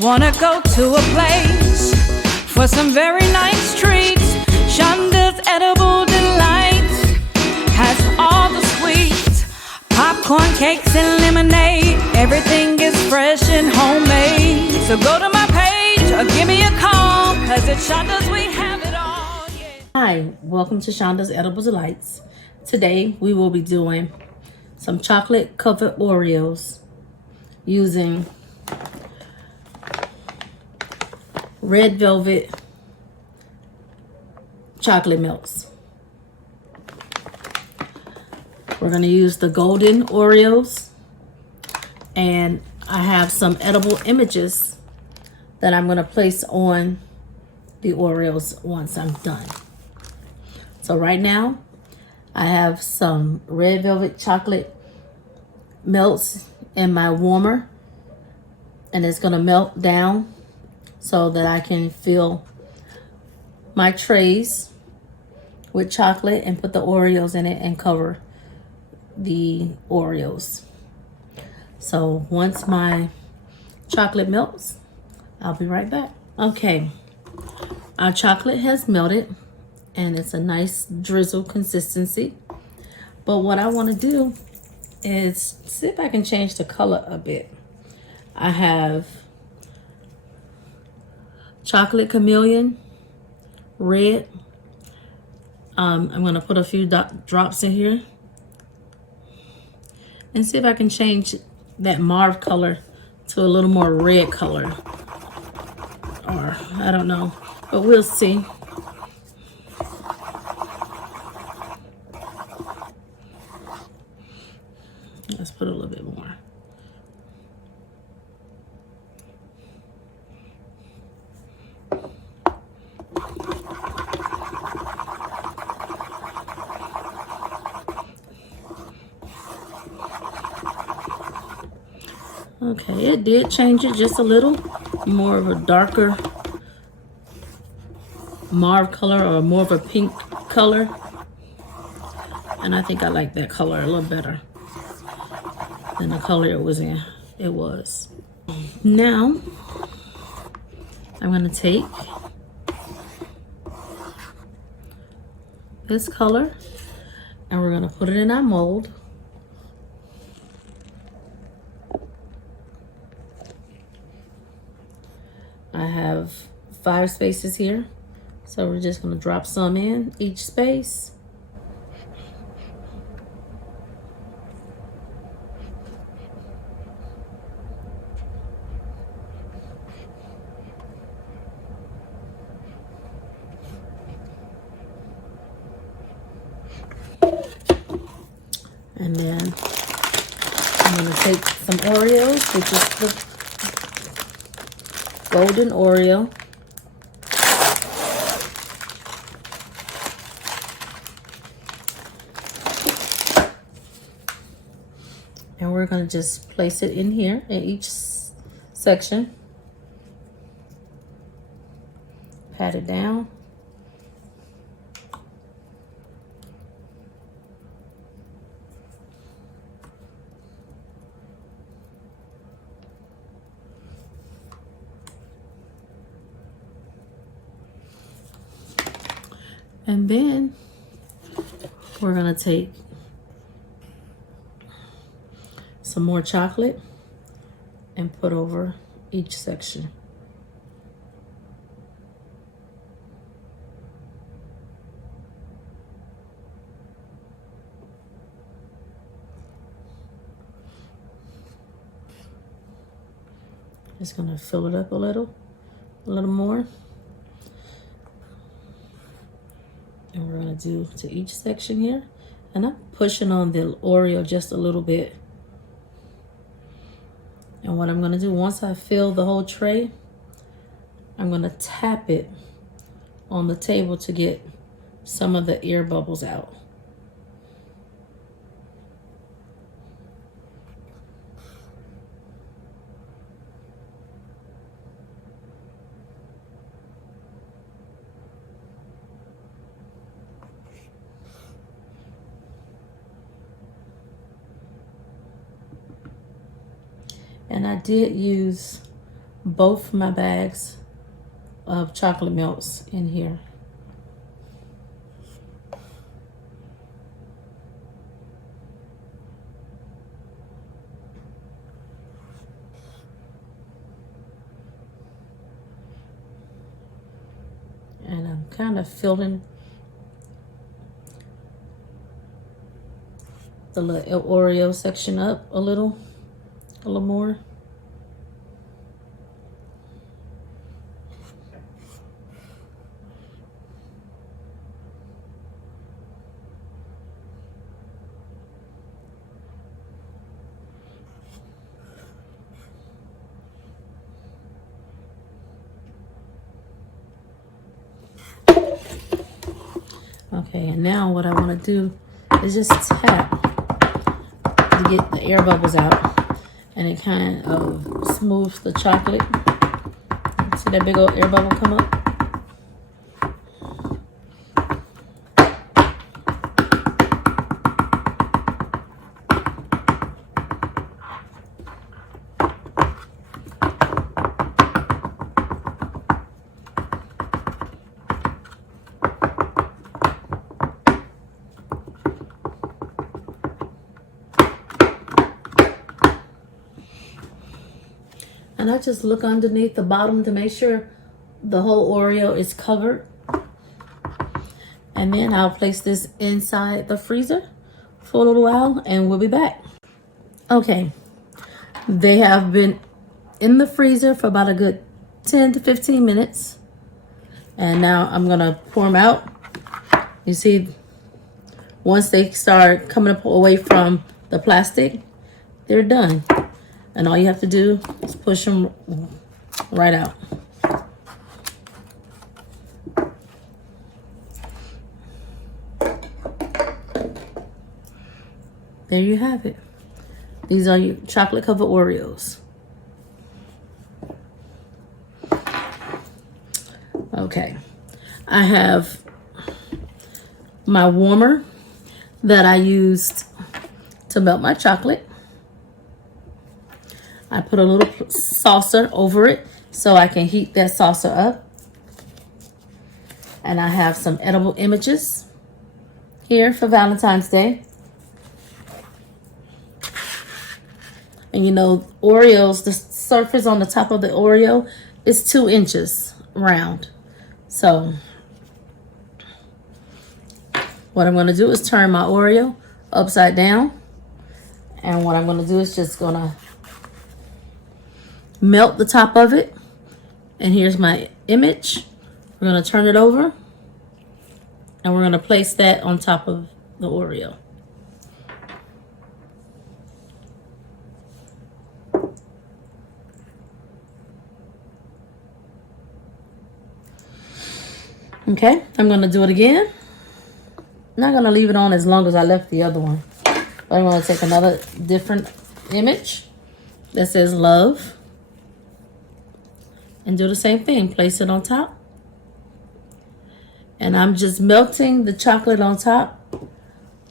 Wanna go to a place for some very nice treats. Shonda's Edible Delights has all the sweets. Popcorn, cakes, and lemonade. Everything is fresh and homemade. So go to my page or give me a call, 'cause at Shonda's we have it all. Yeah. Hi, welcome to Shonda's Edible Delights. Today we will be doing some chocolate covered Oreos using red velvet chocolate melts. We're going to use the golden Oreos, and I have some edible images that I'm going to place on the Oreos once I'm done. So right now I have some red velvet chocolate melts in my warmer, and it's going to melt down so that I can fill my trays with chocolate and put the Oreos in it and cover the Oreos. So once my chocolate melts, I'll be right back. Okay, our chocolate has melted and it's a nice drizzle consistency. But what I want to do is see if I can change the color a bit. I have chocolate chameleon red. I'm going to put a few drops in here and see if I can change that mauve color to a little more red color, or I don't know, but we'll see. Let's put a little bit more. Okay, it did change it just a little more of a darker mauve color, or more of a pink color, and I think I like that color a little better than the color it was in. Now I'm going to take this color and we're going to put it in our mold. I have 5 spaces here, so we're just going to drop some in each space. And then I'm going to take some Oreos, which is the golden Oreo. And we're going to just place it in here in each section. Pat it down. And then we're going to take some more chocolate and put over each section. Just going to fill it up a little more. And we're going to do to each section here. And I'm pushing on the Oreo just a little bit. And what I'm going to do, once I fill the whole tray, I'm going to tap it on the table to get some of the air bubbles out. And I did use both my bags of chocolate melts in here. And I'm kind of filling the little Oreo section up a little more. Okay, and now what I want to do is just tap to get the air bubbles out, and it kind of smooths the chocolate. See that big old air bubble come up? And I just look underneath the bottom to make sure the whole Oreo is covered. And then I'll place this inside the freezer for a little while and we'll be back. Okay, they have been in the freezer for about a good 10 to 15 minutes. And now I'm gonna pour them out. You see, once they start coming up away from the plastic, they're done. And all you have to do is push them right out. There you have it. These are your chocolate covered Oreos. Okay, I have my warmer that I used to melt my chocolate. I put a little saucer over it so I can heat that saucer up. And I have some edible images here for Valentine's Day. And you know, Oreos, the surface on the top of the Oreo is 2 inches round. So what I'm going to do is turn my Oreo upside down. And what I'm going to do is just going to melt the top of it. And here's my image. We're going to turn it over. And we're going to place that on top of the Oreo. Okay, I'm going to do it again. I'm not going to leave it on as long as I left the other one. But I'm going to take another different image that says love. And do the same thing. Place it on top. And I'm just melting the chocolate on top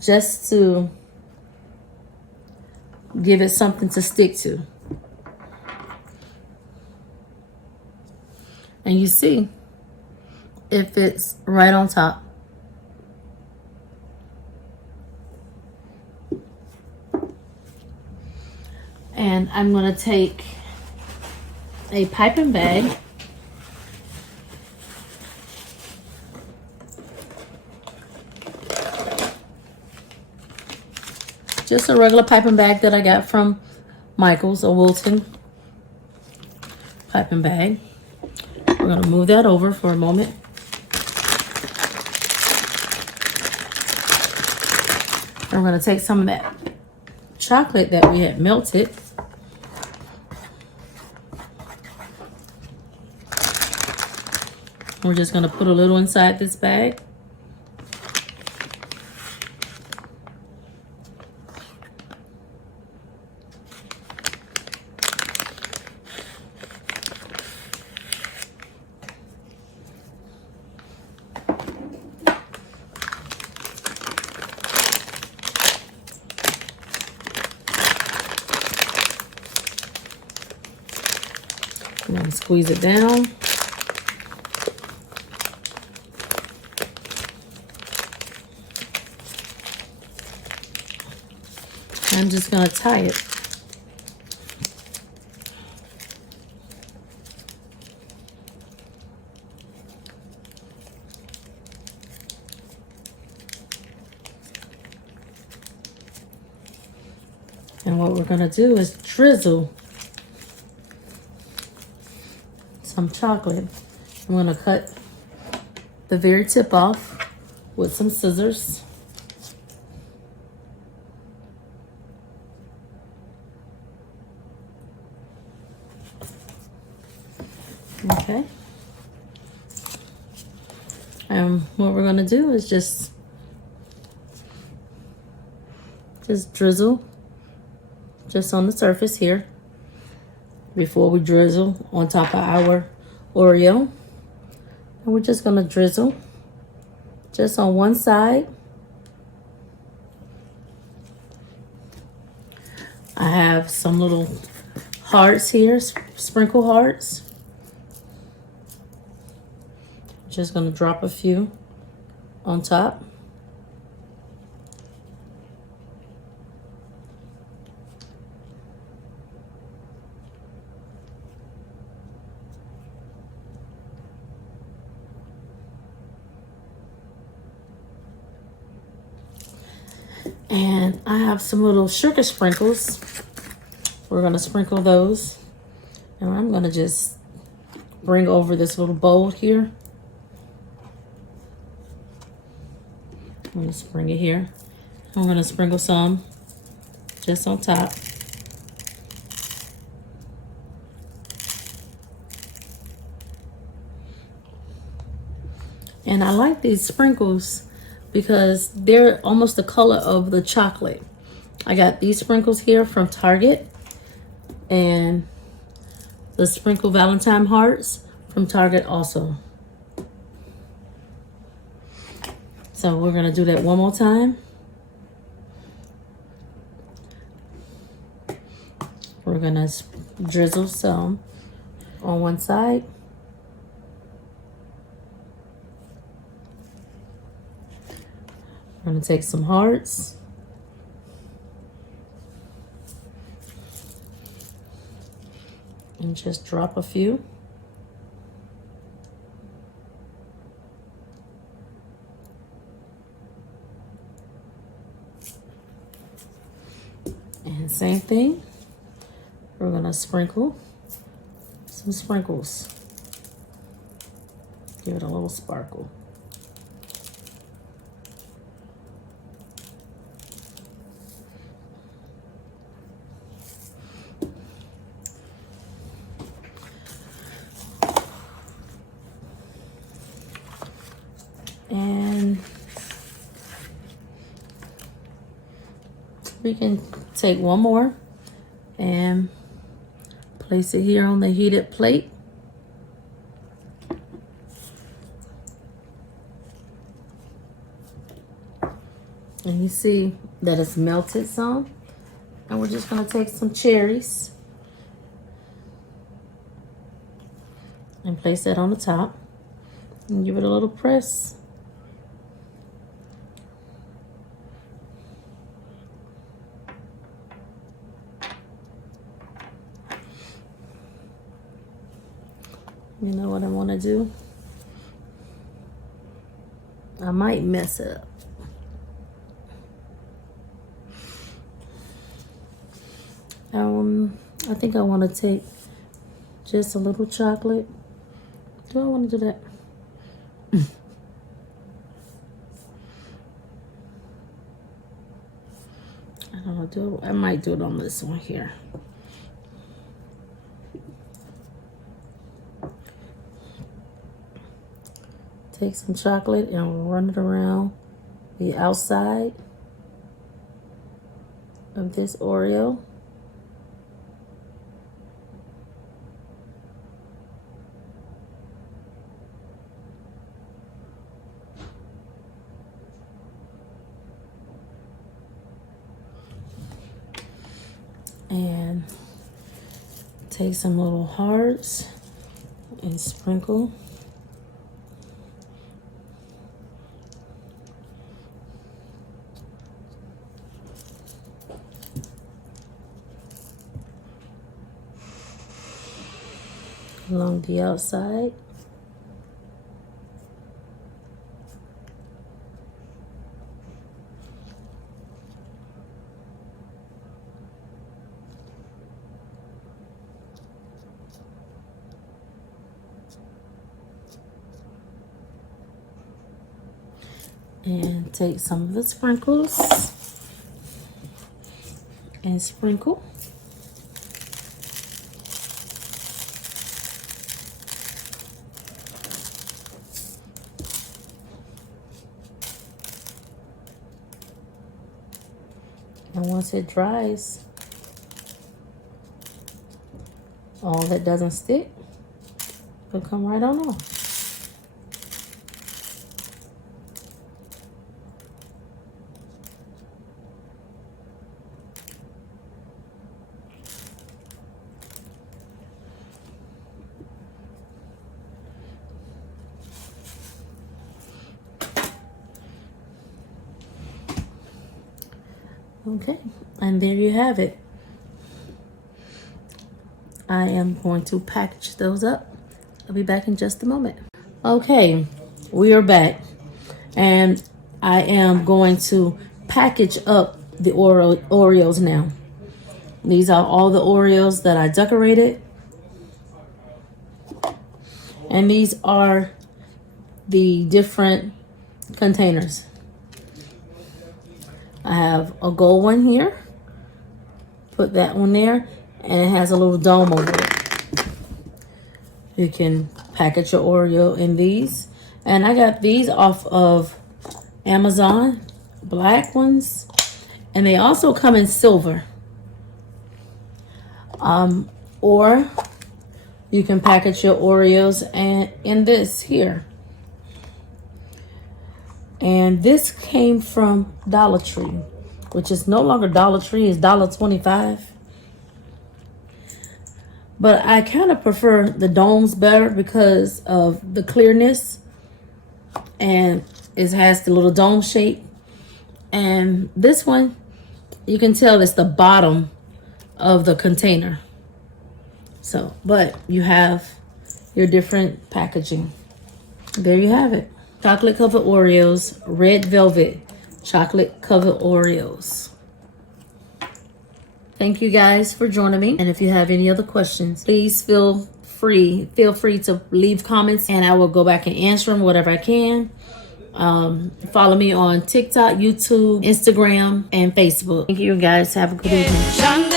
just to give it something to stick to. And you see, it fits right on top. And I'm going to take a piping bag just a regular piping bag that I got from Michael's or Wilton piping bag. We're going to move that over for a moment. And we're going to take some of that chocolate that we had melted. We're just going to put a little inside this bag. I'm going to squeeze it down. I'm just going to tie it. And what we're going to do is drizzle some chocolate. I'm going to cut the very tip off with some scissors. Okay. And what we're going to do is just drizzle just on the surface here before we drizzle on top of our Oreo. And we're just going to drizzle just on one side. I have some little hearts here, sprinkle hearts. Just going to drop a few on top. And I have some little sugar sprinkles. We're going to sprinkle those. And I'm going to just bring over this little bowl here. I'm going to bring it here. I'm going to sprinkle some just on top. And I like these sprinkles because they're almost the color of the chocolate. I got these sprinkles here from Target and the sprinkle Valentine hearts from Target also. So we're going to do that one more time. We're going to drizzle some on one side. I'm going to take some hearts. And just drop a few. And same thing. We're going to sprinkle some sprinkles. Give it a little sparkle. And we can take one more and place it here on the heated plate. And you see that it's melted some. And we're just going to take some cherries and place that on the top and give it a little press. You know what I want to do? I might mess it up. I think I want to take just a little chocolate. Do I want to do that? I don't know. I might do it on this one here. Take some chocolate and run it around the outside of this Oreo. take some little hearts and sprinkle. Along the outside. And take some of the sprinkles and sprinkle. And once it dries, all that doesn't stick will come right on off. Okay, and there you have it. I am going to package those up. I'll be back in just a moment. Okay, we are back. And I am going to package up the Oreos now. These are all the Oreos that I decorated. And these are the different containers. I have a gold one here. Put that one there. And it has a little dome over it. You can package your Oreo in these. And I got these off of Amazon. Black ones. And they also come in silver. Or you can package your Oreos and in this here. And this came from Dollar Tree, which is no longer Dollar Tree, it's $1.25. But I kind of prefer the domes better because of the clearness. And it has the little dome shape. And this one, you can tell it's the bottom of the container. So, but you have your different packaging. There you have it. Chocolate covered Oreos, red velvet, chocolate covered Oreos. Thank you guys for joining me. And if you have any other questions, please feel free to leave comments and I will go back and answer them whatever I can. Follow me on TikTok, YouTube, Instagram, and Facebook. Thank you guys. Have a good evening.